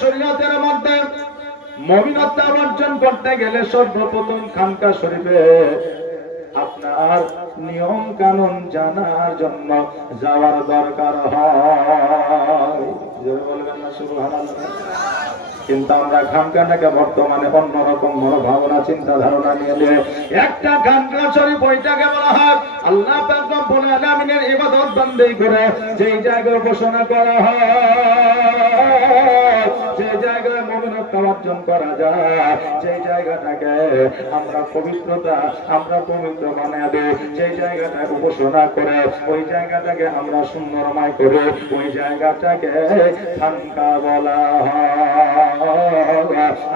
শরীয়তের মধ্যে মুমিনত্ব অর্জন করতে গেলে সর্বপ্রথম খানকা শরীফে আপনার নিয়ম কানুন জানার জন্য যাওয়ার দরকার হয়। জোরে বলবেন না সুবহানাল্লাহ। কিন্তু আমরা খানকাটাকে বর্তমানে অন্যরকম মনোভাবনা চিন্তা ধারণা নিয়ে একটা খানকা শরীফ ওইটাকে বলা হয় আল্লাহ পাক রব্বুল আলামিনের ইবাদত বন্দেগী করে যেই জায়গায় ঘোষণা করা হয়, যে জায়গায় মুমিনত্ব অর্জন করা যায়, যে জায়গাটাকে আমরা পবিত্রতা আমরা পবিত্র বানিয়ে দেই, যে জায়গাটা উপাসনা করে ওই জায়গাটাকে আমরা সুন্দরময় করে ওই জায়গাটাকে খানকা বলা হয়।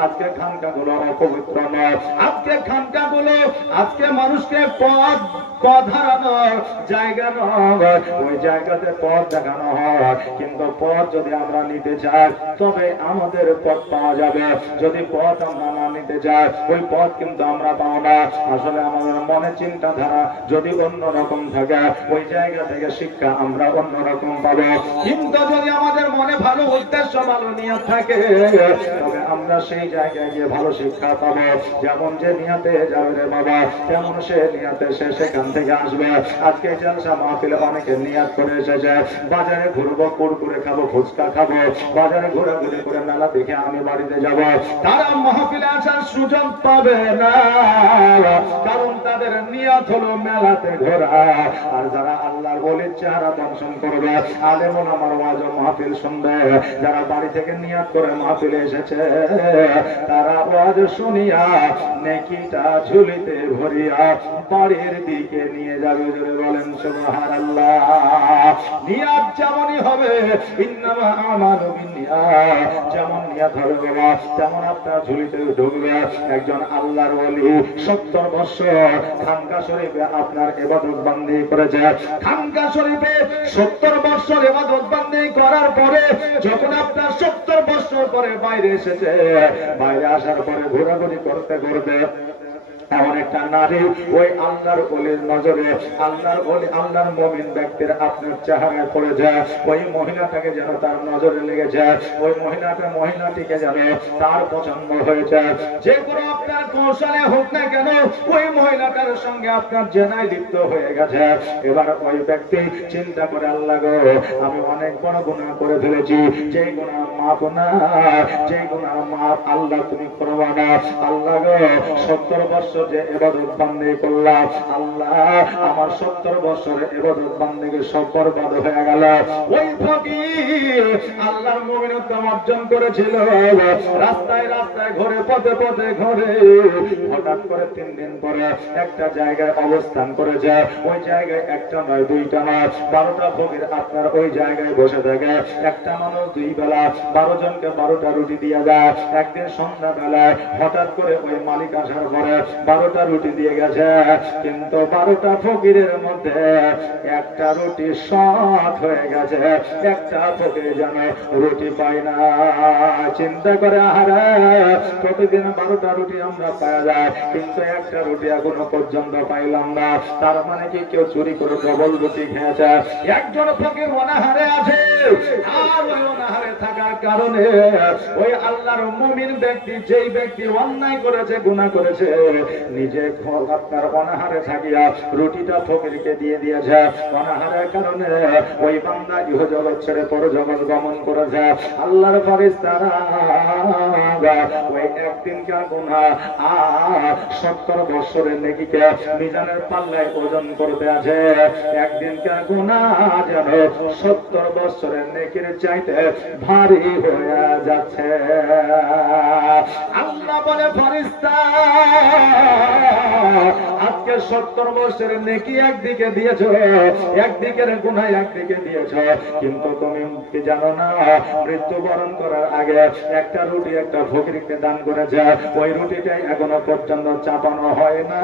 আজকে খানকা গুলো অপবিত্র নয়, আজকে খানকা গুলো আজকে মানুষকে পথ হারানোর জায়গা নয়, ওই জায়গাতে পথ দেখানো হয়। কিন্তু পথ যদি আমরা নিতে চাই তবে আমাদের পথ পাওয়া যাবে, যদি পথ আমরা না নিতে চাই ওই পথ কিন্তু আমরা পাবো না। আসলে আমাদের মনে চিন্তাধারা যদি অন্যরকম থাকে ওই জায়গা থেকে শিক্ষা আমরা অন্যরকম পাবো। কিন্তু যদি আমাদের মনে ভালো উদ্দেশ্য ভালো নিয়ত থাকে তবে আমরা সেই জায়গায় গিয়ে ভালো শিক্ষা পাবো। যেমন যে নিয়তে যাবে রে বাবা তেমন সে নিয়তে সে সেখান থেকে আসবে। আজকে জলসা মাহফিলে অনেকে নিয়ত করে এসেছে বাজারে ঘুরবো, কুরকুরে খাবো, ফুচকা খাবো, বাজারে ঘোরাঘুরি করে মেলা দেখে আমি বাড়িতে যাব। তারা মাহফিলে আসার সুযোগ পাবে না, কারণ তাদের নিয়ত হলো মেলাতে ঘোরা। আর যারা আল্লাহর ওলির চেহারা দর্শন করবে, আলেম ওলামার ওয়াজ ও মাহফিল শুনবে, যারা বাড়ি থেকে নিয়ত করে মাহফিলে এসেছে তারা ওয়াজ শুনিয়া নেকিটা ঝুলিতে ভরিয়া বাড়ির দিকে নিয়ে যাবে। জোরে বলেন সুবহানাল্লাহ। নিয়ত যেমনই হবে ইন্নামা আমালু বিন্নিয়াত, যেমন নিয়ত হবে বাবা তেমন আপনার ঝুলিতে ঢুকবে। একজন আল্লাহর ওলি 70 বছর খানকা শরীফে আপনার ইবাদত বন্দেগী করেছে। খানকা শরীফে 70 বছর ইবাদত বন্দেগী করার পরে যখন আপনার 70 বছর পরে বাইরে এসেছে, বাইরে আসার পরে ঘোরাঘুরি করতে করতে এমন একটা নারী ওই আল্লাহর ওলির নজরে, আল্লাহর ওলি আল্লাহর মুমিন ব্যক্তির আপনার চেহারায় পড়ে যায়। ওই মহিলাটাকে যেন তার নজরে লেগে যায়, ওই মহিলাটিকে যেন তার পছন্দ হয়ে যায়। যে কোনো আপনার কৌশলে হোক না কেন ওই মহিলাটার সঙ্গে আপনার জেনায় লিপ্ত হয়ে গেছে। এবার ওই ব্যক্তি চিন্তা করে আল্লাহ গো আমি অনেক বড় গুনাহ করে ফেলেছি, যে গুনাহ মাফ না, যে গুনাহ মাফ আল্লাহ তুমি করবা না। আল্লাহ গো 70 বছর যে ইবাদত বন্দেগী করলাম, আল্লাহ আমার 70 বছরের ইবাদত বন্দেগী সব বরবাদ হয়ে গেল। ওই ফকির আল্লাহর মুমিনত্ব অর্জন করেছিল, রাস্তায় রাস্তায় ঘুরে পথে পথে ঘুরে হঠাৎ করে 3 দিন পরে একটা জায়গায় অবস্থান করে যায়। ওই জায়গায় একটা নয় দুইটা নয় 12টা ফকির আপনার ওই জায়গায় বসে থাকে। একটা মানুষ 2 বেলা 12 জনকে 12টা রুটি দিয়ে যায়। একদিন সন্ধ্যা বেলায় হঠাৎ করে ওই মালিক আসার পরে 12টা রুটি দিয়ে গেছে, কিন্তু 12টা ফকিরের মধ্যে একটা রুটি শর্ট হয়ে গেছে, একটা ফকির যেন রুটি পায় না। চিন্তা করে আরে প্রতিদিন 12টা রুটি আমরা পাওয়া যায় কিন্তু একটা রুটি এখনো পর্যন্ত পাইলাম না, তার মানে কি কেউ চুরি করে ডবল রুটি খেয়েছে। একজন ফকির অনাহারে আছে, আর ওই অনাহারে থাকার কারণে ওই আল্লাহর মুমিন ব্যক্তি যেই ব্যক্তি অন্যায় করেছে গুনাহ করেছে নিজে আপনার অনাহারে থাকিয়া রুটিটা ফকিরকে দিয়ে দিয়েছে। অনাহারের কারণে ওই বান্দা ইহজগৎ ছেড়ে পরজগৎ গমন করেছে। আল্লাহর ফেরেশতারা ওই একদিনকার গুনাহ আর 70 বছরের নেকিকে মিজানের পাল্লায় ওজন করতে আছে। একদিনকার গুনাহ যেন 70 বছরের নেকির চাইতে ভারী হয়ে যাচ্ছে। আল্লাহ বলে ফেরেশতা আজকে 70 বছরের নেকি একদিকে দিয়েছো, একদিকের গুনাহ একদিকে দিয়েছো, কিন্তু তুমি কি জানো না মৃত্যুবরণ করার আগে একটা রুটি একটা ফকিরকে দান করেছে। ওই রুটিটা এখনো পর্যন্ত চাপানো হয় না,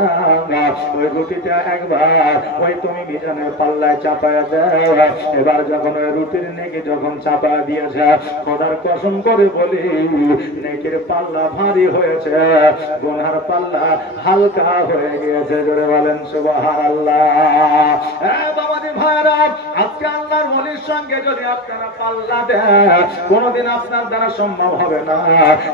ওই রুটিটা একবার ওই তুমি মিজানের পাল্লায় চাপায় দাও। এবার যখন ওই রুটির নেকি যখন চাপায় দিয়েছে, খোদার কসম করে বলি নেকির পাল্লা ভারী হয়েছে, গুনার পাল্লা হালকা হয়ে গিয়েছে। জোরে বলেন সুবহানাল্লাহ। বাবাজি ভাইরা, আজকে আল্লাহর ওলির সঙ্গে যদি আপনারা পাল্লা দেন, কোনোদিন আপনার দ্বারা সম্ভব হবে না।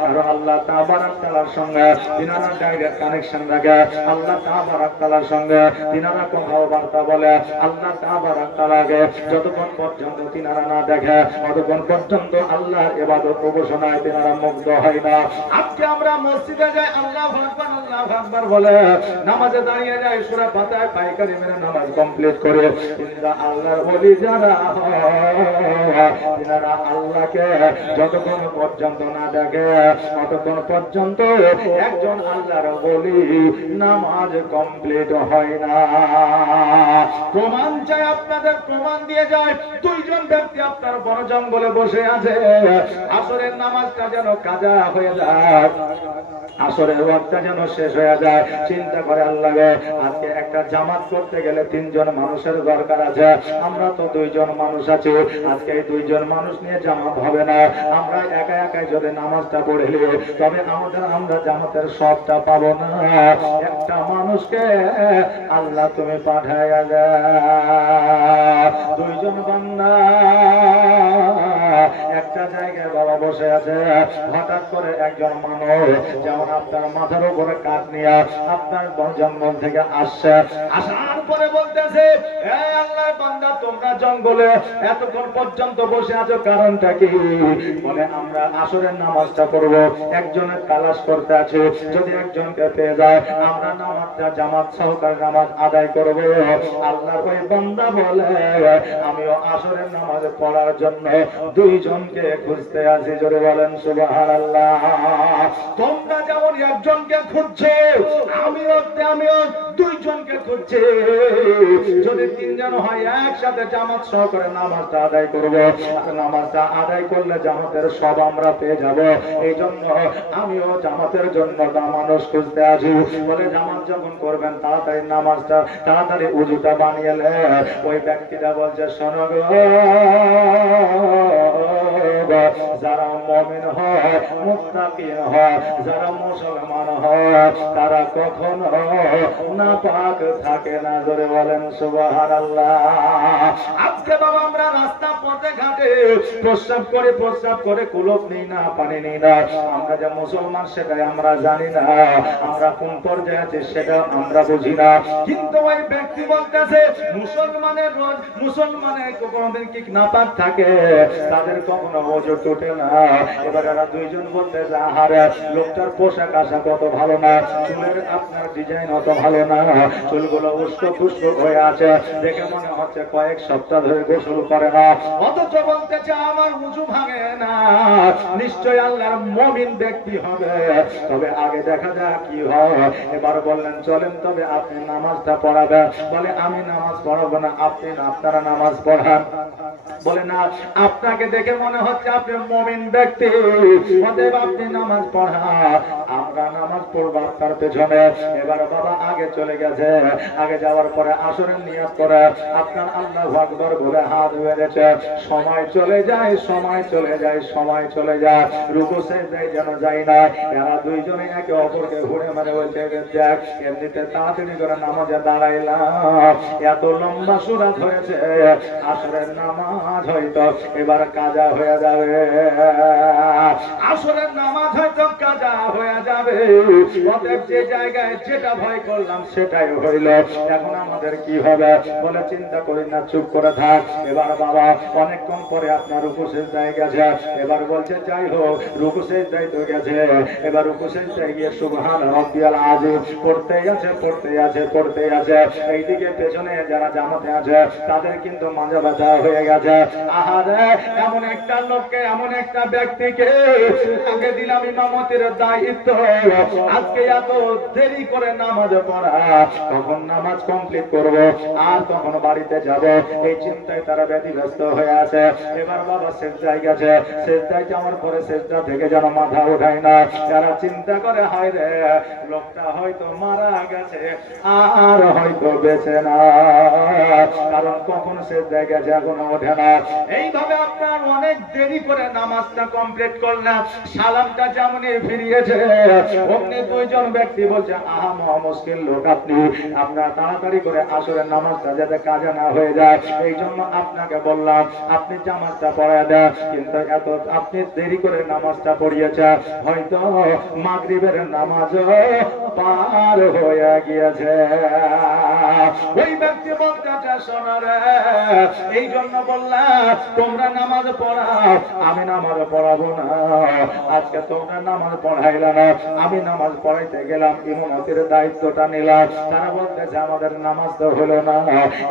কারণ আল্লাহ তাবারক তাআলার সঙ্গে তিনারা ডাইরেক্ট কানেকশন রাখে। আল্লাহ তাবারক তাআলার সঙ্গে তিনারা কথাবার্তা বলে। আল্লাহ তাবারক তাআলাকে যতক্ষণ পর্যন্ত তিনারা না দেখে, ততক্ষণ পর্যন্ত আল্লাহর ইবাদত উপাসনায় তিনারা মুগ্ধ হয় না। আজকে আমরা মসজিদে যাই, আল্লাহু আকবার আল্লাহু আকবার বলে, নামাজে দাঁড়িয়ে যাই, সূরা ফাতিহা পায়কারি মেরে নামাজ কমপ্লিট করে, কিন্তু আল্লাহর ওলি যারা তিনারা আল্লাহকে যতক্ষণ পর্যন্ত না দেখে, ততক্ষণ পর্যন্ত একজন আল্লাহর ওলি নামাজ কমপ্লিট হয় না। প্রমাণ চাই আপনাদের, প্রমাণ দিয়ে যায়। দুইজন ব্যক্তি আপনার বন জঙ্গলে বসে আছে, আসরের নামাজটা যেন কাজা হয়ে যায়, আসরের ওয়াক্তটা যেন শেষ হয়ে যায়। চিন্তা করে আল্লাহ, আজকে একটা জামাত করতে গেলে 3 জন মানুষের দরকার আছে, আমরা তো 2 জন মানুষ আছি, আজকে এই 2 জন মানুষ নিয়ে জামাত হবে না। আমরা একা একাই যদি নামাজটা পড়ে নিই, তবে আমরা জামাতের সবটা পাবো না। একটা মানুষকে আল্লাহ তুমি পাঠায়া দাও। 2 জন বান্দা একটা জায়গায় বাবা বসে আছে, হঠাৎ করে একজন মানুষ যেমন আপনার মাথার উপরে কাঠ নিয়ে আপনার জঙ্গল থেকে আসছে, আসার পরে বলতেছে, আল্লাহর বান্দা তোমরা জঙ্গলে এতক্ষণ পর্যন্ত বসে আছো, কারণটা কি? বলে আমরা আসরের নামাজটা করব, একজনের তালাশ করতে আছে, যদি একজনকে পেয়ে যায় আমরা নামাজটা জামাত সহকারে নামাজ আদায় করব। আল্লাহর ওই বান্দা বলে, আমিও আসরের নামাজ পড়ার জন্য 2 জনকে খুঁজতে আছি। জোরে বলেন সুবহানাল্লাহ। তোমরা যেমন একজনকে খুঁজছো, আমিও 2 জনকে খুঁজছি। যদি 3 জন হয়, একসাথে জামাত সহকারে নামাজটা আদায় করব। নামাজটা আদায় করলে জামাতের সব আমরা পেয়ে যাব। এই জন্য আমিও জামাতের জন্য মানুষ খুঁজতে আছি। বলে জামাত যখন করবেন তাড়াতাড়ি নামাজটা, তাড়াতাড়ি উজুটা বানিয়েলে। ওই ব্যক্তিটা বলছে, শোনো গো, যারা মুমিন হয়, মুত্তাকি হয়, যারা মুসলমান হয়, তারা কখনো নাপাক থাকে না। জোরে বলেন সুবহানাল্লাহ। আজকে বাবা আমরা রাস্তা পথে ঘাটে প্রস্রাব করে কুলপ নেই না, পানি নেই না। আমরা যে মুসলমান সেটাই আমরা জানি না, আমরা কোন পর্যায়ে আছি সেটা আমরা বুঝি না। কিন্তু ওই ব্যক্তি বলতেছে, মুসলমানের কোনোদিন কি নাপাক থাকে? তাদের কখনো ওযু টুটে না। এবার এরা 2 জন বলতেছে, আহারে লোকটার পোশাক আশাক কত ভালো না, চুলের আপনার ডিজাইন অত ভালো না, চুলগুলো উস্কো খুস্কো হয়ে আছে, দেখে মনে হচ্ছে কয়েক সপ্তাহ ধরে গোসল করে না। অথচ বলতেছে আমার ওযু ভাঙে না, নিশ্চয় আল্লাহর মুমিন ব্যক্তি হবে। তবে আগে দেখা যাক কি হয়। এবার বললেন, চলেন তবে আপনি নামাজটা পড়াবেন। বলে আমি নামাজ পড়াবো না, আপনারা নামাজ পড়ান। বলে না, আপনাকে দেখে মনে হচ্ছে আপনি মুমিন ব্যক্তি, অতএব আপনি নামাজ পড়ান, আমরা নামাজ পড়বো আপনার পেছনে। এবার বাবা আগে চলে গেছে, আগে যাওয়ার পরে আসরের নিয়ত করে আপনার আল্লাহু আকবার বলে হাত বেড়েছে। সময় চলে যায়, রুকু সিজদায় যেন যায় না। এরা 2 জনে একে অপরকে ঘুরে মারে বলছে, দেখ এমনিতে তাড়াতাড়ি করে নামাজে দাঁড়াইলাম, এত লম্বা সূরাত হয়েছে, আসরের নামাজ হয়তো এবার কাজা হয়ে যাবে, আসরের নামাজ হয়তো কাজা হয়ে যাবে। অতএব যে জায়গায় যেটা ভয় করলাম সেটাই হইল, এখন আমাদের কি হবে? বলে চিন্তা করি না, চুপ করে থাক। এবার বাবা অনেকক্ষণ পরে আপনার রুকু সিজদায় গেছে। এবার বলছে যাই হোক, রুকু সিজদায় তো গেছে, এবার রুকু সিজদায় গিয়ে সুবহান রাব্বিয়াল আযীম পড়তে আছে। এইদিকে পেছনে যারা জামাতে আছে তাদের কিন্তু মাজা ব্যথা হয়ে গেছে। আহারে, এমন একটা লোককে, এমন একটা ব্যক্তিকে আগে দিলাম ইমামতির দায়িত্ব, আজকে এত দেরি করে নামাজ পড়া, কখন নামাজ কমপ্লিট করব আর তখন বাড়িতে যাব, এই চিন্তায় তারা ব্যতিব্যস্ত হয়ে আছে। এবার বাবা সিজদায় গেছে, সিজদায় যাওয়ার পরে সিজদা থেকে যেন মাথা ওঠায় না। তারা চিন্তা করে, হায় রে, লোকটা হয়তো মারা গেছে আর হয়তো বেঁচে না, কারণ কখন সিজদায় গেছে এখনো ওঠে না। এইভাবে আপনার অনেক দেরি করে নামাজটা কমপ্লিট করলেন, সালামটা যেমনই ফিরিয়েছে। অমনি দুইজন ব্যক্তি বলছে, আহা মহা মুশকিল লোক আপনি, আপনার তাড়াতাড়ি করে আসরের নামাজটা যাতে কাজা না হয়ে যায়, এই জন্য আপনাকে বললাম আপনি জামাতটা পড়ায় দেন। কিন্তু এত আপনি দেরি করে নামাজটা পড়িয়েছে, হয়তো মাগরিবের নামাজ পার হয়ে গিয়েছে। ওই ব্যক্তি বলতেছে, শোনো রে, এই জন্য বললাম তোমরা নামাজ পড়াও, আমি নামাজ পড়াবো না। আজকে তোমরা নামাজ পড়াইলা না, আমি নামাজ পড়াইতে গেলাম, ইমামতির দায়িত্বটা নিলাম। তারা বলতেছে আমাদের নামাজ তো হলো না।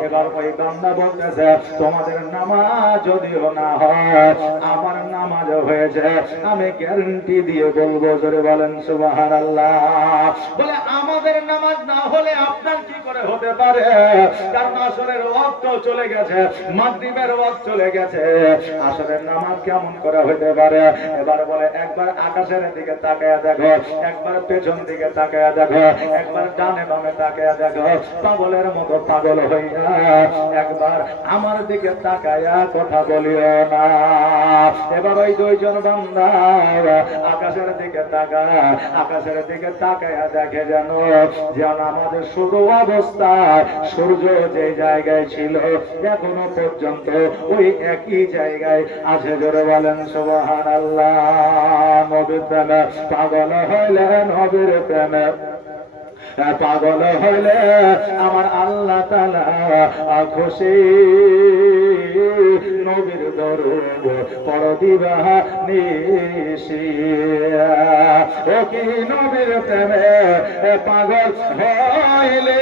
এবার ওই বান্দা বলতেছে, তোমাদের নামাজ যদিও না হয়, আমার নামাজ হয়েছে। আমি গ্যারান্টি দিয়ে বলবো, জোরে বলেন সুবহানাল্লাহ। বলে আমাদের নামাজ না হলে আপনার কি করে হতে পারে? কারণ আসরের ওয়াক্ত চলে গেছে, মাগরিবের ওয়াক্ত চলে গেছে, আসরের নামাজ কেমন করে হতে পারে? এবার বলে একবার আকাশের দিকে তাকায়া দেখো, একবার পেছন দিকে তাকায়া দেখো, একবার ডানে বামে তাকায়া দেখো, পাগলের মতো পাগল হইয়া একবার আমার দিকে তাকায়া কথা বলিও না। এবার ওই দুইজন বান্দা আকাশের দিকে তাকায়, আকাশের দিকে তাকায়া দেখে যেন আমাদের শুরু অবস্থায় সূর্য যে জায়গায় ছিল এখনো পর্যন্ত ওই একই জায়গায় আছে। জোরে বলেন সুবহানাল্লাহ। নবীর প্রেমে পাগল হইলে, নবীর প্রেমে পাগল হইলে আমার আল্লাহ তাআলা খুশি। নবীর দরুদ পড় দিবা নিশি, ও কি নবীর প্রেমে পাগল হইলে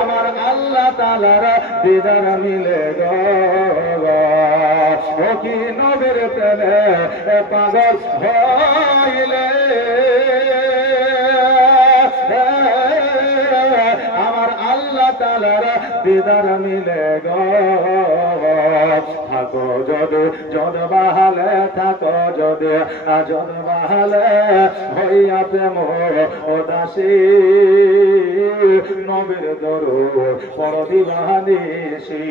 আমার আল্লাহ তাআলার দিদার মিলে গো। ও কি নবীর প্রেমে পাগল হইলে আমার আল্লাহ তাআলার দিদার মিলে গো। থাকো যদি যদ বাহালে, থাকো যদি যদ বাহালে, হইয়া প্রেম দাসী। নবীর দরুদ পড় দিবা নিশি,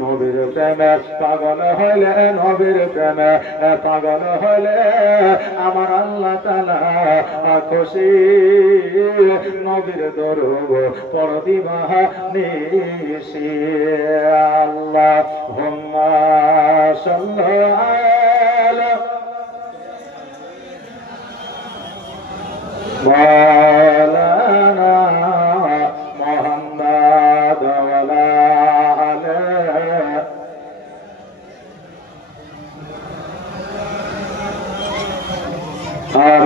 নবীর প্রেমে পাগল হইলে, নবীর প্রেমে পাগল হইলে আমার আল্লাহ তাআলা খুশি। নবীর দরুদ পড় দিবা নিশি। আল্লাহুম্মা সাল্লি আলা মাওলানা মুহাম্মাদ ওয়া আলা আলি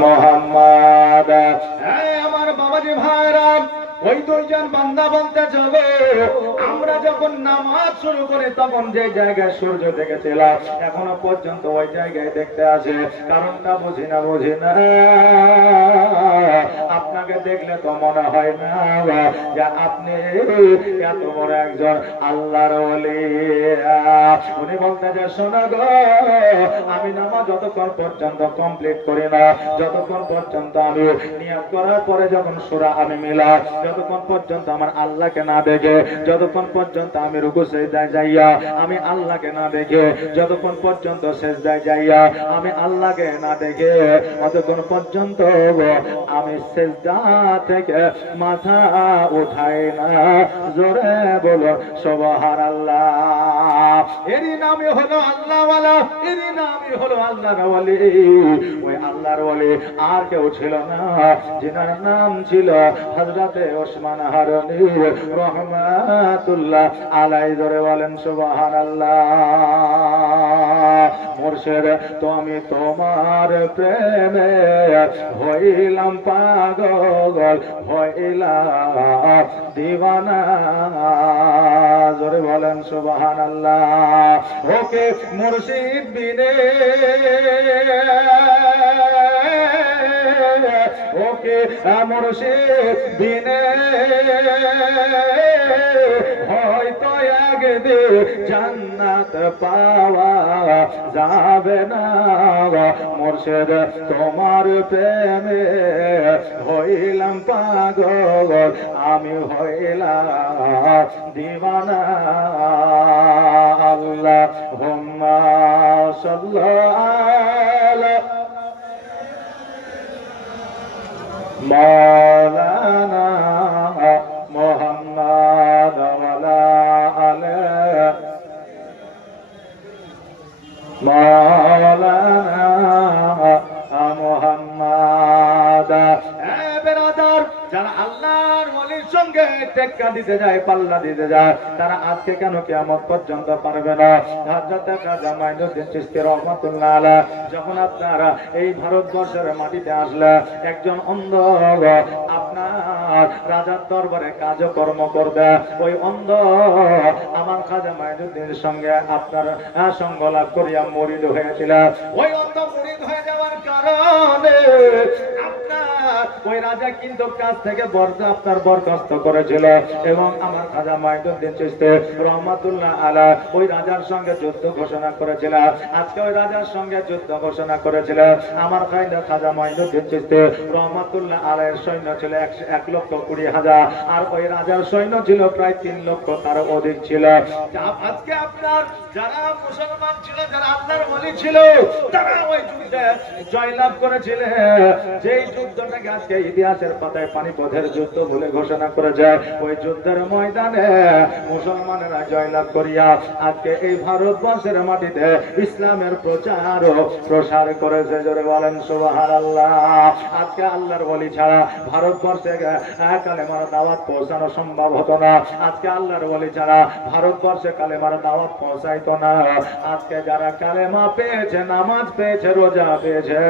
মুহাম্মাদ। আমার বাবাজি ভাইরা, ওই দুইজন বান্দা বলতে যাবে, আমরা যখন নামাজ শুরু করি তখন যে জায়গায় সূর্য দেখেছিলাম এখনো পর্যন্ত ওই জায়গায় দেখতে আসে। কারণটা বুঝি না, বুঝি না। আপনাকে দেখলে তো মনে হয় না যে আপনি এত বড় একজন আল্লাহর ওলি। উনি বলতে যে, শোনো গো, আমি নামাজ যতক্ষণ পর্যন্ত কমপ্লিট করি না, যতক্ষণ পর্যন্ত আমি নিয়ত করার পরে যখন সূরা আমি মিলাই, যতক্ষণ পর্যন্ত আমার আল্লাহকে না দেখে, যতক্ষণ পর্যন্ত আমি রুকু সিজদায় যাইয়া আমি আল্লাহকে না দেখে, যতক্ষণ পর্যন্ত সিজদায় যাইয়া আমি আল্লাহকে না দেখে, ততক্ষণ পর্যন্ত আমি সিজদা থেকে মাথা উঠাই না। জোরে বলো সুবহানাল্লাহ। এরই নামই হলো আল্লাহওয়ালা, এরই নামই হলো আল্লাহর ওলি। ওই আল্লাহর ওলি আর কেউ ছিল না, যিনার নাম ছিল হযরতে ওসমান হারুনি রহমাতুল্লাহ আলাইহি। জোরে বলেন সুবহানাল্লাহ। মুর্শিদ, তো আমি তোমার প্রেমে হইলাম পাগল, হইলাম দিওয়ানা। জোরে বলেন সুবহানাল্লাহ। ওকে মুর্শিদ বিনে, ওকে মুর্শিদ বিনে হয়তো একদিন জান্নাত পাওয়া যাবে না। মুর্শিদ, তোমার প্রেমে হইলাম পাগল, আমি হইলাম দিওয়ানা। আল্লাহুম্মা সাল্লা মাওলানা মুহাম্মদ ওয়ালা আলে মাওলানা মুহাম্মদ। বেরাদার, যারা আল্লাহর ওলির সঙ্গে টেক্কা দিতে যায়, পাল্লা দিতে যায়, তারা আজকে কেন কিয়ামত পর্যন্ত পারবে না। হযরত খাজা মাইনুদ্দিন চিশতি রাহমাতুল্লাহ আলাইহি যখন আপনারা এই ভারতবর্ষের মাটিতে আসলে, একজন অন্ধ আপনার রাজার দরবারে কাজকর্ম করবে, ওই অন্ধ আমার খাজা মাইনুদ্দিনের সঙ্গে আপনার সঙ্গ লাভ করিয়া মুরিদ হয়েছিল। ওই অন্ধ মুরিদ হয়ে যাওয়ার কারণে আপনার ওই রাজা কিন্তু কাজ থেকে আপনার বরখাস্ত করেছিল, এবং আমার খাজা মাইনুদ্দিন চিশতি রাহমাতুল্লাহ আলাইহি ওই রাজার সঙ্গে যুদ্ধ ঘোষণা করেছিল। আজকে ওই রাজার সঙ্গে যুদ্ধ ঘোষণা করেছিল আমার খাজা মাইনুদ্দিন চিশতি রাহমাতুল্লাহ আলাইহির সৈন্য ছিল 1,20,000, আর ওই রাজার সৈন্য ছিল প্রায় 3 লক্ষ, তার অধিক ছিল। আজকে আপনার যারা মুসলমান ছিল, যারা আল্লাহর ওলি ছিল, তারা ওই যুদ্ধে জয়লাভ করেছিল। যেই যুদ্ধটাকে আজকে ইতিহাসের পাতায় পানিপথের যুদ্ধ বলে ঘোষণা করেছে, ওই যুদ্ধের ময়দানে মুসলমানেরা জয়লাভ করিয়া আজকে এই ভারতবর্ষের মাটিতে ইসলামের প্রচার ও প্রসার করেছে। জোরে বলেন সুবহানাল্লাহ। আজকে আল্লাহর ওলি ছাড়া ভারতবর্ষে কালেমার দাওয়াত পৌঁছানো সম্ভব হতো না। আজকে আল্লাহর ওলি ছাড়া ভারতবর্ষে কালেমার দাওয়াত পৌঁছাইতো না। আজকে যারা কালেমা পেয়েছে, নামাজ পেয়েছে, রোজা পেয়েছে,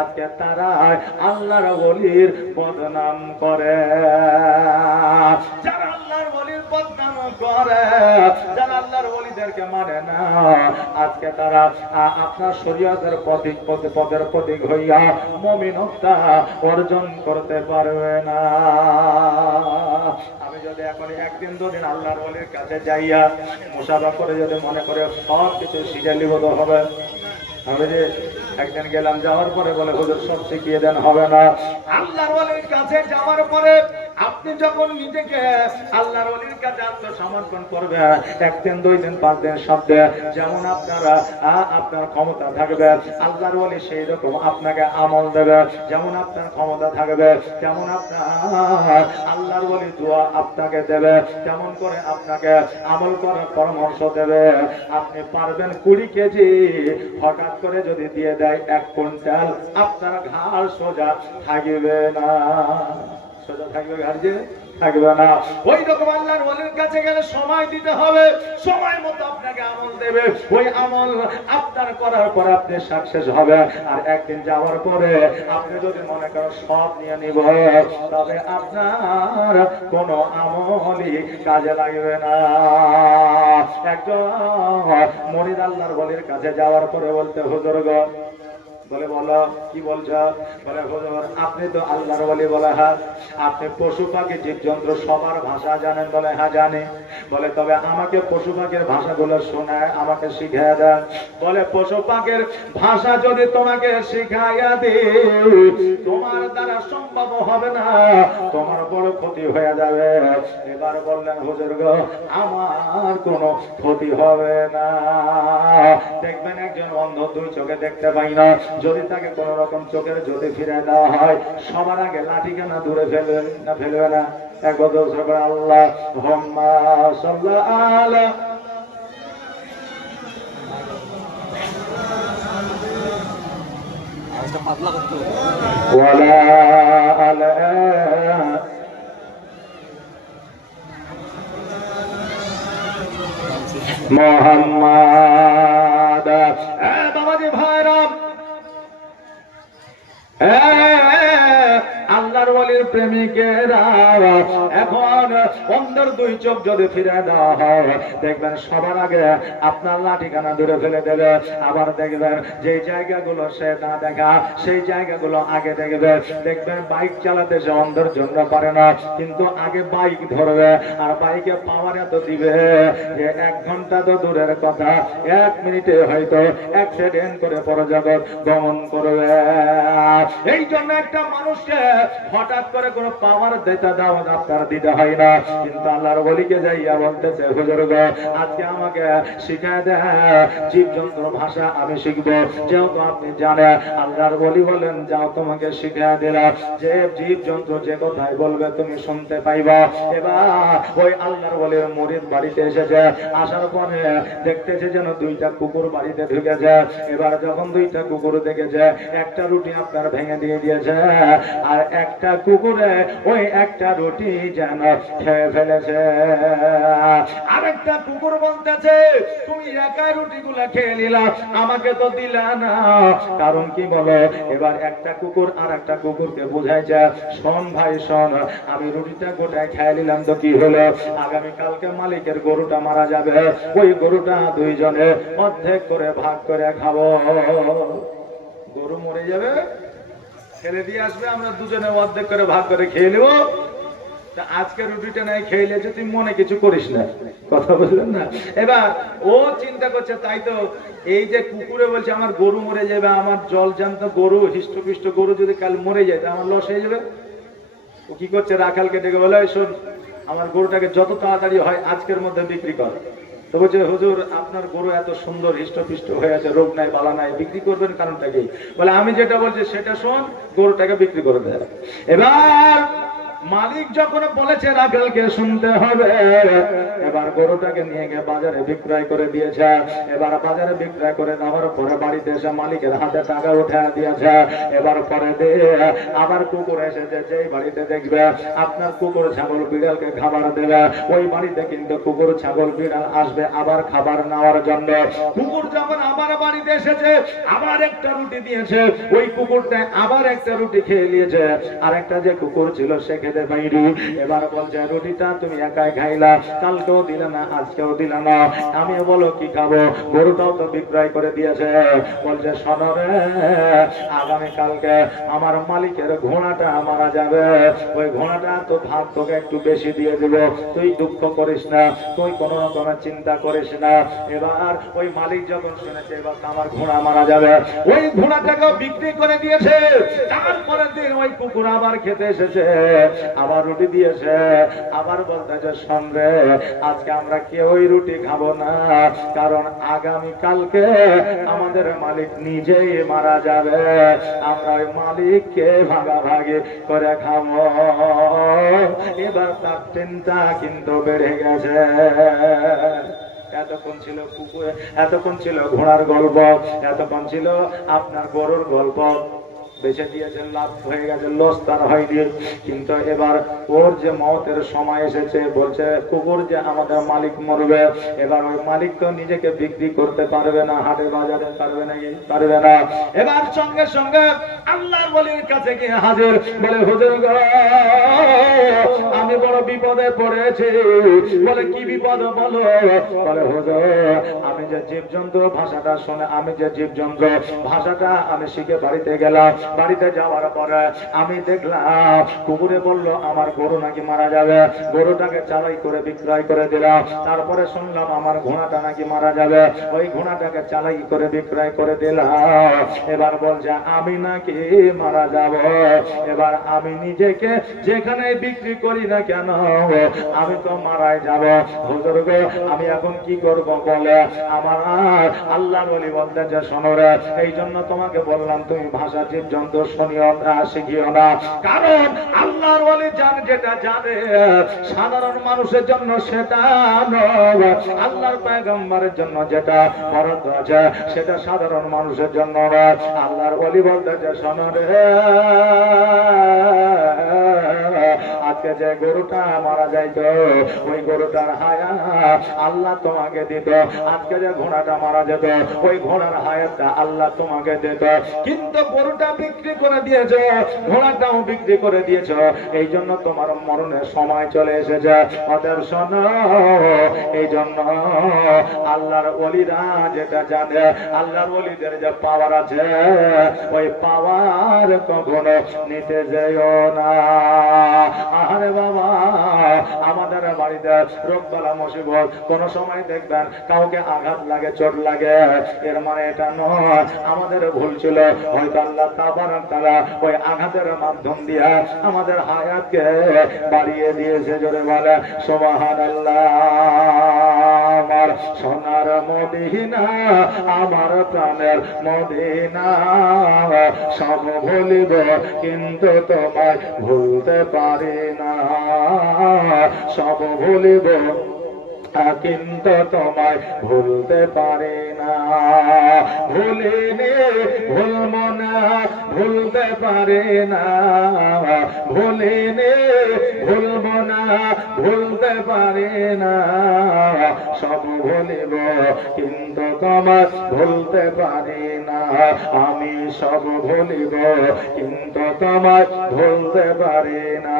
আজকে তারা আল্লাহর ওলির বদনাম করে। যারা আল্লাহর ওলির বদনাম করে, যারা আল্লাহর ওলিদেরকে মানে না, আজকে তারা আপনার শরীয়তের পদের প্রতীক হইয়া মুমিনতা অর্জন করতে পারবে না। আমি যদি এখন একদিন দুদিন আল্লাহর ওলির কাছে যাইয়া মুসাফা করে যদি মনে করে সব কিছু শিখে লিব তো হবে। আমি যে একদিন গেলাম, যাওয়ার পরে বলে হুজুর সব শিখিয়ে দেন, হবে না। আল্লাহর ওলির কাছে যাওয়ার পরে আপনি যখন নিজেকে আল্লাহর ওলির কাছে আত্মসমর্পণ করবে, 1 দিন 2 দিন 5 দিন 7 দিন, যেমন আপনার ক্ষমতা থাকবে, আল্লাহর ওলি সেই রকম আপনাকে আমল দেবে। যেমন আপনার ক্ষমতা থাকবে, তেমন আপনার আল্লাহর ওলি দোয়া আপনাকে দেবে, তেমন করে আপনাকে আমল করার পরামর্শ দেবে। আপনি পারবেন 20 কেজি, হঠাৎ করে যদি দিয়ে দেয় 1 কুইন্টাল, আপনার ঘাড় সোজা থাকবে না। সোজা থাকবে, ঘাড় যে থাকবে না। ওই রকম আল্লাহর ওলির কাছে গেলে সময় দিতে হবে, সময় মতো আপনাকে আমল দেবে। ওই আমল আপনার করার পর আপনি সাকসেস হবে। আর একদিন যাওয়ার পরে আপনি যদি মনে করেন সব নিয়ে নিব, তবে আপনার কোনো আমলই কাজে লাগবে না। একজন মুরিদ আল্লাহর ওলির কাছে যাওয়ার পরে বলতে, হুজুর গো, বলে বলো কি বলছো? বলে হুজুর আপনি তো আল্লাহর ওলি। বলে হ্যাঁ। আপনি পশু পাখি জীবজন্তু সবার ভাষা জানেন? বলে হ্যাঁ জানি। বলে তবে আমাকে পশু পাখির ভাষাগুলো শোনায় আমাকে শিখিয়ে দেন। বলে পশু পাখির ভাষা যদি তোমাকে শিখাইয়া দিই, তোমার দ্বারা সম্ভব হবে না, তোমার বড় ক্ষতি হয়ে যাবে। এবার বললেন, হুজুর গো আমার কোনো ক্ষতি হবে না। দেখবেন একজন অন্ধ 2 চোখে দেখতে পাই না, যদি তাকে কোন রকম চোখের যদি ফিরে দেওয়া হয়, সবার আগে লাঠি কেনা দূরে ফেলবে না? এক বছর আল্লাহ মোহাম্মদ। বাবাজি ভাইরা, আল্লাহর ওলির প্রেমিকেরা এখন অন্ধের 2 চোখ যদি ফিরে দেওয়া হয়, দেখবেন সবার আগে আপনার লাঠিখানা দূরে ফেলে দেবে। আবার দেখবেন যে জায়গাগুলো সে না দেখা, সেই জায়গাগুলো আগে দেখবে। দেখবেন বাইক চালাতে সে অন্ধের জন্য পারে না, কিন্তু আগে বাইক ধরবে, আর বাইকে পাওয়ার এত দিবে যে 1 ঘন্টা তো দূরের কথা, 1 মিনিটে হয়তো অ্যাক্সিডেন্ট করে পরজগৎ গমন করবে। এই জন্য একটা মানুষকে হঠাৎ করে করে কোনো পাওয়ার দিতে দাও আপনার দিতে হয় না, কিন্তু আল্লাহর ওলিকে যাইয়া বলতেছে হুজুর গো আজকে আমাকে শিখায় দেয় জীবজন্তুর ভাষা আমি শিখবো। যেহেতু আপনি জানেন আল্লাহর ওলি বলেন যাও তোমাকে শিখায় দিলাম যে জীবজন্তু যে কথাই বলবে তুমি শুনতে পাইবা। এবার ওই আল্লাহর ওলির মুরিদ বাড়িতে এসেছে, আসার পরে দেখতেছে যেন দুইটা কুকুর বাড়িতে ঢুকেছে। এবার যখন দুইটা কুকুর দেখেছে একটা রুটি আপনার ভেঙে দিয়ে দিয়েছে, আর একটা কুকুরে ওই একটা রুটি যেন খেয়ে ফেলেছে। আরেকটা কুকুর বলতেছে তুমি একাই রুটিগুলা খেয়ে নিলা, আমাকে তো দিলা না, কারণ কি বলো? এবার একটা কুকুর আর একটা কুকুরকে বুঝাইছে শোন ভাই শোন, আমি রুটিটা গোটায় খেয়ে নিলাম তো কি হলো, আগামী কালকে মালিকের গরুটা মারা যাবে, ওই গরুটা দুইজনে অর্ধেক করে ভাগ করে খাবো। গরু মরে যাবে, ফেলে দিয়ে আসবে, আমরা দুজনে অর্ধেক করে ভাগ করে খেয়ে নেবো। আজকে রুটিটা নাই খেয়ে নিয়েছে, তুই মনে কিছু করিস না, কথা বললেন না? এবার ও চিন্তা করছে তাই তো এই যে কুকুরে বলছে আমার গরু মরে যাবে, আমার জল জ্যান্ত গরু হিষ্টপিষ্ট গরু যদি কাল মরে যায় আমার লস হয়ে যাবে। ও কি করছে রাখালকে ডেকে বলে শোন আমার গরুটাকে যত তাড়াতাড়ি হয় আজকের মধ্যে বিক্রি কর। তো বলছে হুজুর আপনার গরু এত সুন্দর হিষ্টপিষ্ট হয়ে আছে, রোগ নাই বালা নাই, বিক্রি করবেন কারণটা কি? বলে আমি যেটা বলছি সেটা শোন, গরুটাকে বিক্রি করে দেয়। এবার মালিক যখন বলেছে রাখালকে শুনতে হবে, এবার গরুটাকে নিয়ে গিয়ে বাজারে বিক্রয় করে দিয়েছে। এবার বাজারে বিক্রয় করে দেওয়ার পরে বাড়িতে এসে মালিকের হাতে টাকা উঠে দিয়েছে। এবার পরে দিয়ে আবার কুকুর এসেছে, যেই বাড়িতে দেখবে আপনার কুকুর ছাগল বিড়ালকে খাবার দেবে, ওই বাড়িতে কিন্তু কুকুর ছাগল বিড়াল আসবে আবার খাবার নেওয়ার জন্য। কুকুর যখন আবার বাড়িতে এসেছে আবার একটা রুটি দিয়েছে, ওই কুকুরটা আবার একটা রুটি খেয়ে নিয়েছে, আর একটা যে কুকুর ছিল সে খেতে পাইনি। এবার বলছে রুটিটা তুমি একাই খাইলা, কালকেও দিলে না আজকেও দিলে না, আমি বলো কি খাবো? গরুটাও তো বিক্রয় করে দিয়েছে। বলছে শোনো রে, আগামী কালকে আমার মালিকের ঘোড়াটা মারা যাবে, ওই ঘোড়াটা তো ভাত তোকে একটু বেশি দিয়ে দিব, তুই দুঃখ করিস না, তুই কোনো রকমের চিন্তা করিস না। এবার ওই মালিক যখন শুনেছে এবার আমার ঘোড়া মারা যাবে, ওই ঘোড়াটাকেও বিক্রি করে দিয়েছে। তারপরের দিন ওই কুকুর আবার খেতে এসেছে, আবার রুটি দিয়েছে, আবার বলতেছে শোন রে আজকে আমরা কেউই রুটি খাবো না, কারণ আগামী কালকে আমাদের মালিক নিজেই মারা যাবে, আমরা ওই মালিককে ভাগাভাগি করে খাবো। এবার তার চিন্তা কিন্তু বেড়ে গেছে। এতক্ষণ ছিল কুকুর, এতক্ষণ ছিল ঘোড়ার গল্প, এতক্ষণ ছিল আপনার গরুর গল্প, বেঁচে দিয়েছেন, লাভ হয়ে গেছে, লস তার হয়নি। কিন্তু এবার ওর যে মতের সময় এসেছে, বলছে কুকুর যে আমাদের মালিক মরবে, এবার ওই মালিক তো নিজেকে বিক্রি করতে পারবে না, হাটে বাজারে পারবে নাকি? পারবে না। এবার সঙ্গে সঙ্গে আল্লাহর ওলির কাছে গিয়ে হাজির, বলে হুজুর গো আমি বড় বিপদে পড়েছি। বলে কি বিপদ বলো? বলে হুজুর আমি যে জীবজন্তু ভাষাটা শুনে, আমি যে জীবজন্তু ভাষাটা আমি শিখে বাড়িতে গেলাম, বাড়িতে যাওয়ার পরে আমি দেখলাম কুকুরে বলল আমার গরু নাকি মারা যাবে, গরুটাকে চালাই করে বিক্রয় করে দিলাম। তারপরে শুনলাম আমার ঘোড়াটা নাকি মারা যাবে, ওই ঘোড়াটাকে চালাই করে বিক্রয় করে দিলাম। এবার বলছে আমি নাকি মারা যাব, এবার আমি নিজেকে যেখানে বিক্রি করি না কেন আমি তো মারাই যাব। হুজুর গো আমি এখন কি করব? বলে আমার আল্লাহর ওলি বলতে যে শোনো রে, এই জন্য তোমাকে বললাম তুমি ভাষা জীবজন্তু শুনিও না, শিখিও না, কারণ আল্লাহর ওলি জানে যেটা জানে সাধারণ মানুষের জন্য সেটা নয়, আল্লাহর পয়গম্বরের জন্য যেটা বরাদ্দ আছে সেটা সাধারণ মানুষের জন্য নয়। আল্লাহর ওলি বলতে যে শোনো রে, আজকে যে গরুটা মারা যাইতো ওই গরুটার হায়া আল্লাহ তোমাকে দিত, আজকে যে ঘোড়াটা মারা যেত ওই ঘোড়ার হায়াতটা আল্লাহ তোমাকে দিত, কিন্তু গরুটা বিক্রি করে দিয়েছ, ঘোড়াটাও বিক্রি করে দিয়েছ, এই জন্য তোমার মরণের সময় চলে এসেছে। অতএব শোনো, এই জন্য আল্লাহর ওলিরা যেটা জানে, আল্লাহর ওলিদের যে পাওয়ার আছে ওই পাওয়ার কখনো নিতে যেও না। আরে বাবা, আমাদের বাড়িতে রোগবালা মুসিবত কোন সময় দেখবেন কাউকে আঘাত লাগে, চোট লাগে, এর মানে এটা নয় আমাদের ভুল ছিল। হয়তো আল্লাহ তাবারক তাআলা ওই আঘাতের মাধ্যম দিয়ে আমাদের হায়াতকে বাড়িয়ে দিয়েছে। জোরে বলে সুবহানাল্লাহ। আমার সোনার মদিনা, আমার প্রাণের মদিনা, সব ভুলিব কিন্তু তোমায় ভুলতে পারি না, সব ভুলিব কিন্তু তোমায় ভুলতে পারি না। ভুলিনি ভুলব না, ভুলতে পারি না, ভুলিনি ভুলব না, ভুলতে পারি না, সব ভুলিব কিন্তু তোমায় ভুলতে পারি না। আমি সব ভুলিব কিন্তু তোমায় ভুলতে পারি না।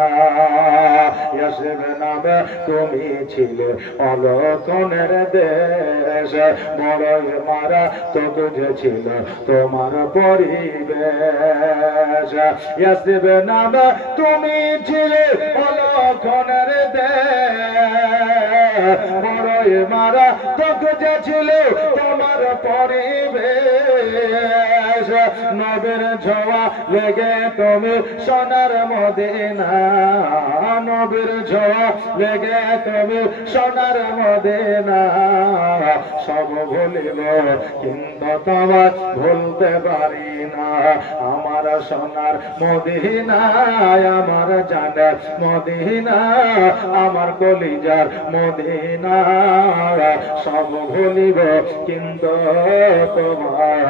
ইয়াসির নামে তুমি ছিলে অলকনের দেশ, বড়ই মারা তো ছিল তোমার পরিবেশ। ইয়াসির নামে তুমি ছিলে অলকনের দেশ, বড়ই মারা তো ছিল তোমার পরিবেশ। নবীর ছোঁয়া লেগে তুমি সোনার মদিনা, নবীর ছোঁয়া লেগে তুমি সোনার মদিনা, সব ভুলিব কিন্তু তোমার ভুলতে পারি না। আমার সোনার মদিনা, আমার জানের মদিনা, আমার কলিজার মদিনা, সব ভুলিব কিন্তু তোমার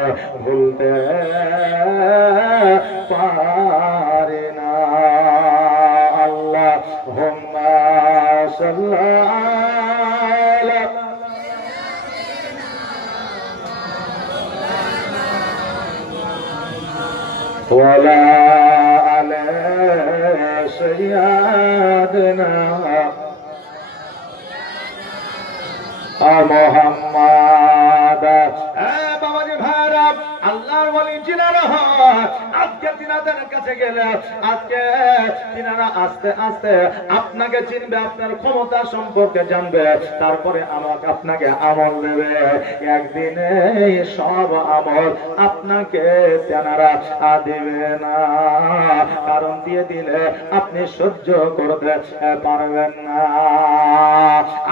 ভুলতে পারি না। আল্লাহুম্মা সাল্লি আলা ওয়ালা আলা সাইয়্যিদিনা মুহাম্মাদ। বাবাজি ভাইরা, আল্লাহর ওয়ালি জিনারা আজকে তিনাদের কাছে গেলে আজকে তিনারা আস্তে আস্তে আপনাকে চিনবে, আপনার ক্ষমতা সম্পর্কে জানবে, তারপরে আমাকে আপনাকে আমল দেবে। একদিনে সব আমল আপনাকে তেনারা দেবে না, কারণ দিয়ে দিলে আপনি সহ্য করতে পারবেন না।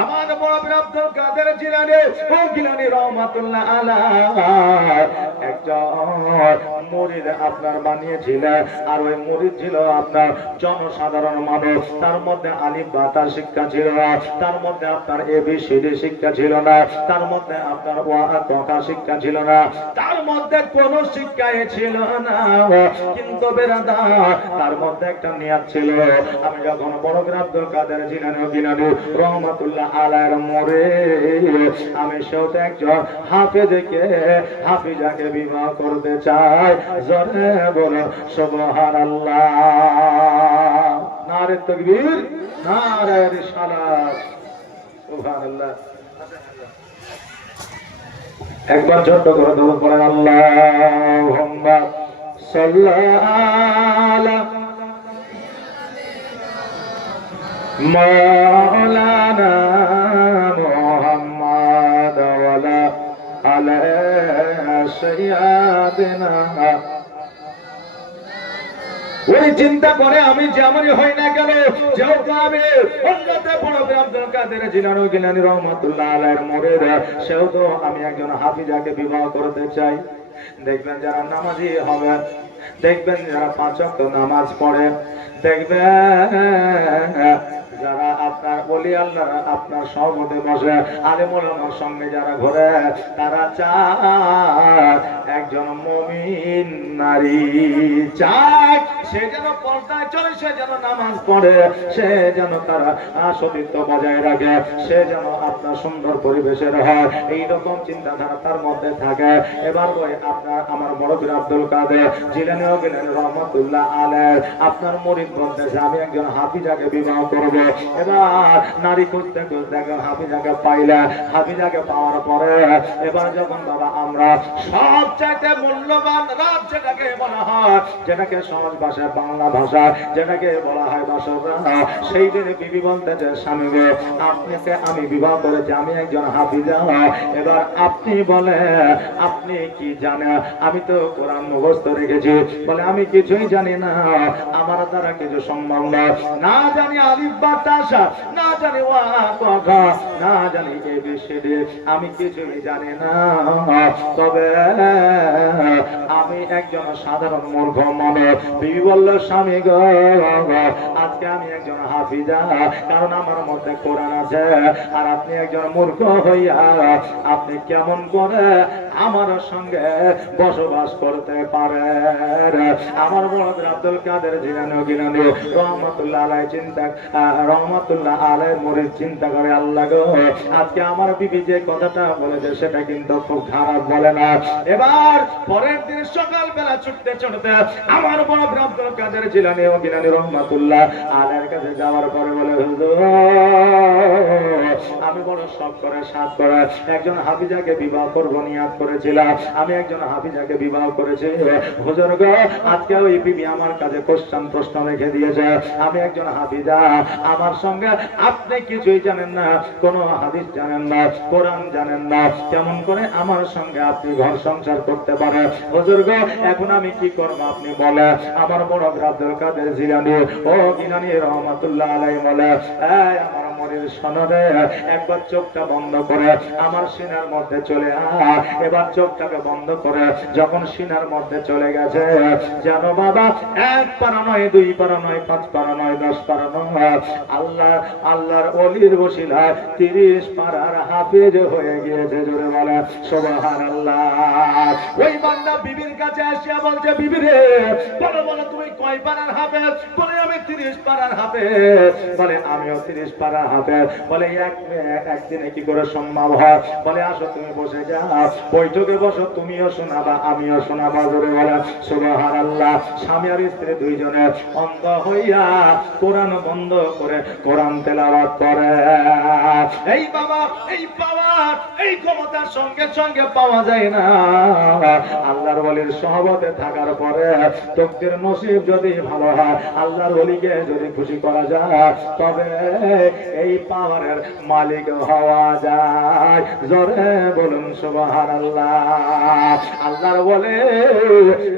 আমার বড় পীর আব্দুল কাদের জিলানী ও গিলানী রহমাতুল্লাহ আলাইহি একজন মুরিদ আপনার বানিয়েছিলেন, আর ওই মুরিদ ছিল আপনার জনসাধারণ মানুষ। তার মধ্যে আলিফ বা তা শিক্ষা ছিল না, তার মধ্যে আপনার এবিসিডি শিক্ষা ছিল না, তার মধ্যে আপনার ওয়া কথা শিক্ষা ছিল না, তার মধ্যে কোন শিক্ষাই ছিল না। কিন্তু বেরাদার, তার মধ্যে একটা নিয়াত ছিল, আমি যখন বড় পীর আব্দুল কাদের জিলানী গিলানী রহমাতুল্লাহ আলাইহির মুরিদ, আমি সেও তো একজন হাফেজকে হাফিজাকে বিবাহ করতে চাই। জোরে বলো সুবহানাল্লাহ। নারে তাকবীর, নারে রিসালাত, সুবহানাল্লাহ। একবার ছোট্ট করে দোয়া পড়েন, আল্লাহুম্মা সাল্লি আলা মাওলানা মুহাম্মাদ ওয়ালা আলা সাইয়্যিদিনা। ওই চিন্তা করে আমি যেমনই হই না কেন, যেহেতু আমি হযরতে বড় পীর আব্দুল কাদের জিলানী গিলানী রহমাতুল্লাহ আলাইহির মুরিদ, সেহেতু আমি একজন হাফিজাকে বিবাহ করতে চাই। দেখবেন যারা নামাজি হবে, দেখবেন যারা 5 ওয়াক্ত নামাজ পড়ে, দেখবেন যারা আপনার ওলি আল্লাহ আপনার সহমতে বসে আলেম ওলামার সঙ্গে যারা ঘোরে, তারা চায় একজন মুমিন নারী, চায় সে যেন পর্দায় চলে, সে যেন নামাজ পড়ে, সে যেন তারা সতীত্ব বজায় রাখে, সে যেন আপনার সুন্দর পরিবেশের হয়, এইরকম চিন্তাধারা তার মধ্যে থাকে। এবার ওই আপনার আমার বড় পীর আব্দুল কাদের জিলানী রহমাতুল্লাহ আলাইহি আপনার মুরিদ বলতেছে আমি একজন হাফিজাকে বিবাহ করব। এবার নারী খুঁজতে খুঁজতে হাফিজাকে পাইলে, হাফিজাকে পাওয়ার পরে এবার যখন বাবা আমরা সবচাইতে মূল্যবান রাত যেটাকে বলা হয়, যেটাকে সহজ ভাষায় বাংলা ভাষা যেটাকে বলা হয় বাসরা, সেই দিনে বিবি বলতে যে স্বামী গো আপনাকে আমি বিবাহ করেছি, আমি একজন হাফিজা, এবার আপনি বলে আপনি কি জানেন? আমি তো কোরআন মুখস্থ রেখেছি। বলে আমি কিছুই জানি না, আমার দ্বারা কিছু সম্ভব না, না জানি আলিফ বা তাসা, না জানি ওয়া কা, না জানি এবিসিডি, আমি কিছুই জানি না, তবে আমি একজন সাধারণ মূর্খ মানুষ। বিবি বলল স্বামী গো আজকে আমি একজন হাফিজা, কারণ আমার মধ্যে কোরআন আছে, আর আপনি একজন মূর্খ হইয়া আপনি কেমন করে আমার সঙ্গে বসবাস করতে পারেন? আমার বড় আব্দুল কাদের জিলানী গিলানী রহমাতুল্লাহ আলাইহি রহমাতুল্লাহ আলাইহি মুরিদ চিন্তা করে আল্লাহ গো আজকে আমার বিবি যে কথাটা বলেছে সেটা কিন্তু খুব খারাপ বলে না। এবার পরের দিন সকালবেলা ছুটতে ছুটতে আমার বড় আব্দুল কাদের জিলানী গিলানী রহমাতুল্লাহ আলাইহির কাছে যাওয়ার পরে বলে হুজুর আমি বড় শখ করে সাত করে একজন হাফিজাকে বিবাহ করব নিয়াত করেছিলাম, আমি একজন হাফিজাকে বিবাহ করেছি। হুজুর গো আজকে ওই বিবি আমার কাছে কোশ্চেন প্রশ্ন রেখে দিয়েছে, আমি একজন হাফিজা, আমার সঙ্গে আপনি কিছুই জানেন না, কোনো হাদিস জানেন না, কোরআন জানেন না, কেমন করে আমার সঙ্গে আপনি ঘর সংসার করতে পারেন? হুজুর গো এখন আমি কি করব আপনি বলে? আমার বড় আব্দুল কাদের জিলানী ও গিলানী রহমাতুল্লাহ আলাইহি বলে আমার মনের সনরে একবার চোখটা বন্ধ করে আমার সিনার মধ্যে চলে এবার চোখটাকে বন্ধ করে যখন সিনার মধ্যে চলে গেছে, জানো বাবা এক পারা নয়, দুই পারা নয়, পাঁচ পারা নয়, 10 পারা নয়, আল্লাহর ওলির ওসিলায় 30 পারার হাফেজ হয়ে গিয়েছে। জোরে বলে সুবহানাল্লাহ। ওই বান্দা বিবির কাছে এসে বলছে বিবি রে বলো বলো তুমি কয় পারার হাফেজ? বলে আমি 30 পারার হাফেজ। বলে আমিও 30 পারার হাফেজ। বলে একদিনে কি করে সম্ভব হয়? বলে আসো তুমি বসে যাও, বৈঠকে বসো, তুমিও শোনাবা আমিও শোনাবা। জোরে বলে সুবহানাল্লাহ। স্বামী আর স্ত্রী দুইজনে অন্ধ হইয়া কোরআন বন্ধ করে কোরআন তেলাওয়াত করে। এই বাবা এই পাওয়ার এই ক্ষমতার সঙ্গে সঙ্গে পাওয়া যায় না, আল্লাহর ওলির সহবতে থাকার পরে তকদির নসিব যদি ভালো হয়, আল্লাহর ওলিকে যদি খুশি করা যায়, তবে এই পাওয়ারের মালিক হওয়া যায়। জোরে বলুন সুবহানাল্লাহ। আল্লাহর ওলি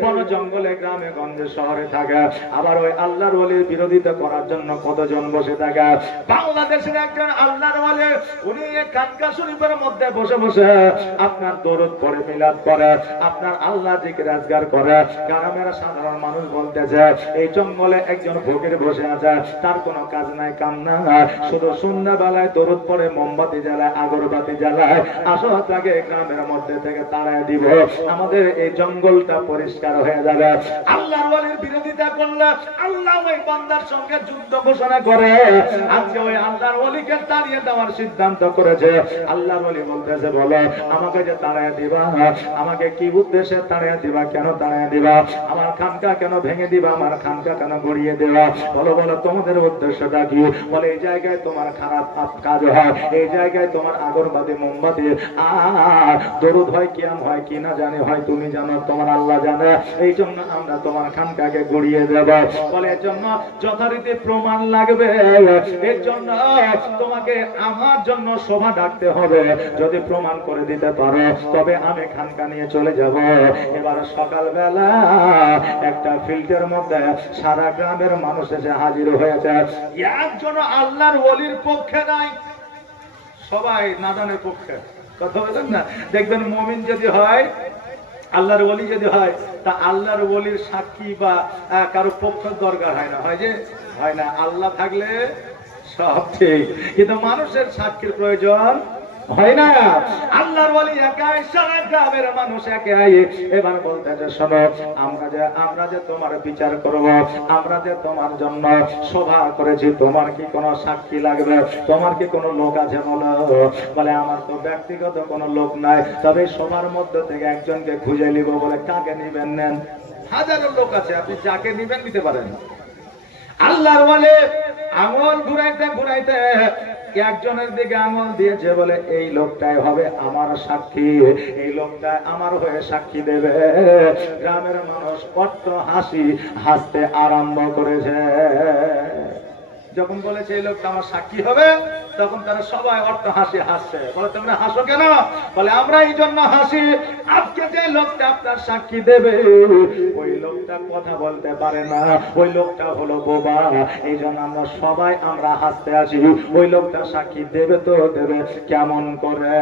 বন জঙ্গলে গ্রামে গঞ্জে শহরে থাকে, আবার ওই আল্লাহর ওলির বিরোধিতা করার জন্য কতজন বসে থাকে। বাংলাদেশের একজন আল্লাহর ওলি উনি কানকা শরীফের মধ্যে বসে বসে আপনার দরুদ পড়ে মিলাদ করে, আপনার আল্লাহ জিকির আজগার করে। গ্রামের সাধারণ মানুষ বলতেছে এই জঙ্গলে একজন ফকির বসে আছে, তার কোনো কাজ নাই কাম না, শুধু সন্ধ্যাবেলায় দরুদ পড়ে, মোমবাতি জ্বালায়, আগরবাতি জ্বালায়, আসো তাকে গ্রামের মধ্যে থেকে তাড়ায় দিব, আমাদের এই জঙ্গলটা পরিষ্কার হয়ে যাবে। আল্লাহর ওলির বিরোধিতা করলে আল্লাহ ওই বান্দার সঙ্গে যুদ্ধ ঘোষণা করে। আজকে ওই আল্লাহর ওলিকে তাড়িয়ে দেওয়ার সিদ্ধান্ত করেছে। আল্লাহর ওলি বলতেছে বলো আমাকে যে তাড়ায় দিবা, আমাকে কি উদ্দেশ্যে তাড়ায় দিবা, কেন তাড়ায় দিবা, আমার খানকা কেন ভেঙে দিবা, আমার খানকা কেন গড়িয়ে দেবা? বলো বলো তোমাদের উদ্দেশ্যটা কি? বলে এই জায়গায় তোমার খারাপ কাজ হয়, এই জায়গায় তোমার আগরবাতি মোমবাতি আর দরুদ হয়, কিয়াম হয়, কি না জানি হয়, তুমি জানো, তোমার আল্লাহ জানে, এই জন্য আমরা তোমার খানকাকে গড়িয়ে দেব। বলে এর জন্য যথারীতি প্রমাণ লাগবে, এর জন্য তোমাকে আমার জন্য শোভা ডাকতে হবে, যদি প্রমাণ করে দিতে পারো তবে আমি খানকা নিয়ে চলে যাব। এবার সকালবেলা একটা ফিল্ডের মধ্যে সারা গ্রামের মানুষ এসে হাজির হয়েছে। একজন আল্লাহর ওলির পক্ষে নাই, সবাই নাদানের পক্ষে। কথা বলেন না, দেখবেন মুমিন যদি হয়, আল্লাহর ওলি যদি হয়, তা আল্লাহর ওলির সাক্ষী বা কারো পক্ষ দরকার হয় না, হয় যে হয় না। আল্লাহ থাকলে সব ঠিক, কিন্তু মানুষের সাক্ষীর প্রয়োজন হয় না। আল্লাহর ওলি একাই, সারা গ্রামের মানুষ একাই। এবার বলতেছে শোনো আমরা যে তোমার বিচার করব, আমরা যে তোমার জন্য সভা করেছি, তোমার কি কোনো সাক্ষী লাগবে, তোমার কি কোনো লোক আছে বলো? বলে আমার তো ব্যক্তিগত কোনো লোক নাই, তবে সবার মধ্যে থেকে একজনকে খুঁজে নিব। বলে কাকে নিবেন? নেন, হাজারো লোক আছে, আপনি যাকে নিবেন নিতে পারেন। আল্লাহর ওলি আঙুল ঘুরাইতে ঘুরাইতে একজনের দিকে আঙুল দিয়েছে, বলে এই লোকটাই হবে আমার সাক্ষী, এই লোকটা আমার হয়ে সাক্ষী দেবে। গ্রামের মানুষ কত হাসতে আরম্ভ করেছে। যখন বলেছে এই লোকটা আমার সাক্ষী হবে, তখন তারা সবাই অট্ট হাসছে। বলে তোমরা হাসো কেন? বলে আমরা এই জন্য হাসি, আজকে যে লোকটা আপনার সাক্ষী দেবে ওই লোকটা কথা বলতে পারে না, ওই লোকটা হলো বোবা, এই জন্য আমরা হাসতে আছি। ওই লোকটা সাক্ষী দেবে তো দেবে কেমন করে?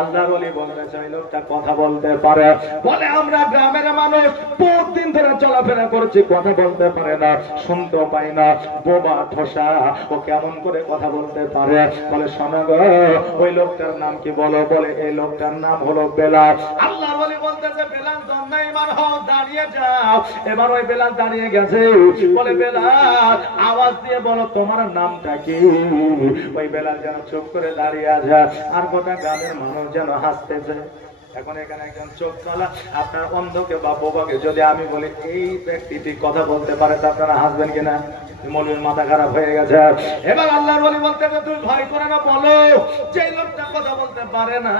আল্লাহর ওলি বলতেছে ওই লোকটা কথা বলতে পারে। বলে আমরা গ্রামের মানুষ বহুত দিন ধরে চলাফেরা করছি, কথা বলতে পারে না, শুনতে পাই না, বোবা ঠোসা, ও কেমন করে কথা বলতে পারে? বলে শোনো গো, ওই লোকটার নাম কি বলো? বলে এই লোকটার নাম হলো বেলাল। আল্লাহর ওলি বলতেছে বেলাল দণ্ডায়মান হও, দাঁড়িয়ে যাও। এবার ওই বেলাল দাঁড়িয়ে গেছে। বলে বেলাল আওয়াজ দিয়ে বলো তোমার নামটা কি? ওই বেলাল যেন চুপ করে দাঁড়িয়ে আছে, আর গোটা গ্রামের মানুষ যেন হাসতেছে। এখন এখানে একজন চোখ চলা আপনার অন্ধকে বা বোবাকে যদি আমি বলি এই ব্যক্তিটি কথা বলতে পারে, তা আপনারা হাসবেন কিনা? মৌলবীর মাথা খারাপ হয়ে গেছে। এবার আল্লাহর ওলি বলতেছে তুমি ভয় করে না, বলো যে লোকটা কথা বলতে পারে না।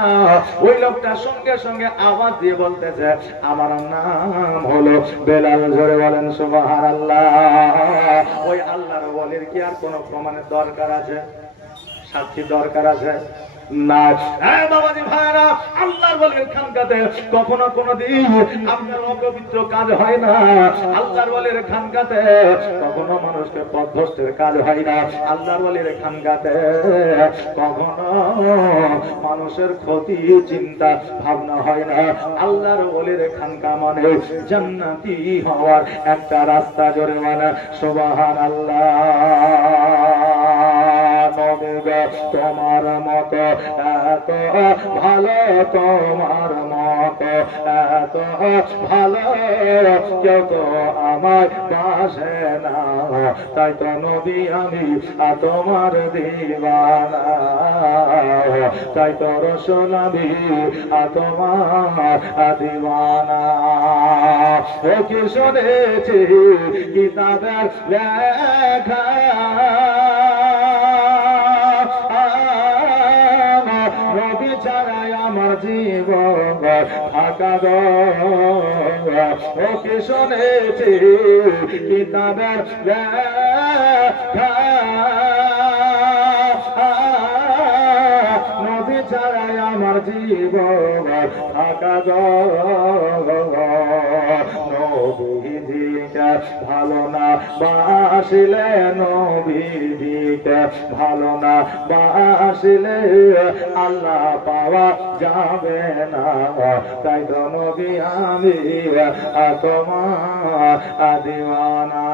ওই লোকটা সঙ্গে সঙ্গে আওয়াজ দিয়ে বলতেছে আমার নাম হলো বেলাল। জোরে বলেন সুবহানাল্লাহ। ওই আল্লাহর ওলির কি আর কোনো প্রমাণের দরকার আছে? সাক্ষী দরকার আছে না? হ্যাঁ বাবাজি ভাইরা, আল্লাহর ওলির খানকাতে কখনো কোনোদিন আপনার অপবিত্র কাজ হয় না। আল্লাহর ওলির খানকাতে কখনো মানুষকে পথভ্রষ্টের কাজ হয় না। আল্লাহর ওলির খানকাতে কখনো মানুষের ক্ষতি চিন্তা ভাবনা হয় না। আল্লাহর ওলির খানকা মানে জান্নাতি হওয়ার একটা রাস্তা। জোরে মানে সুবহানাল্লাহ। তোমার মতো এত ভালো, তোমার মতো এত ভালো কেউ তো আমার বাসে না, তাই তো নবী আমি তোমার দিওয়ানা, তাই তো রাসূল আমি তোমার দিওয়ানা। ও কি শুনেছি কিতাবের লেখা, নবী ছাড়াই আমার জীবন ফাঁকা গো। ও কি শুনেছি কিতাবের লেখা, নবী ছাড়াই আমার জীবন ফাঁকা গো। নবীজিকে ভালো না বাসিলে, নবীজিকে ভালো না বাসিলে আল্লাহ পাওয়া যাবে না, তাই তো নবী আমি তোমার দিওয়ানা।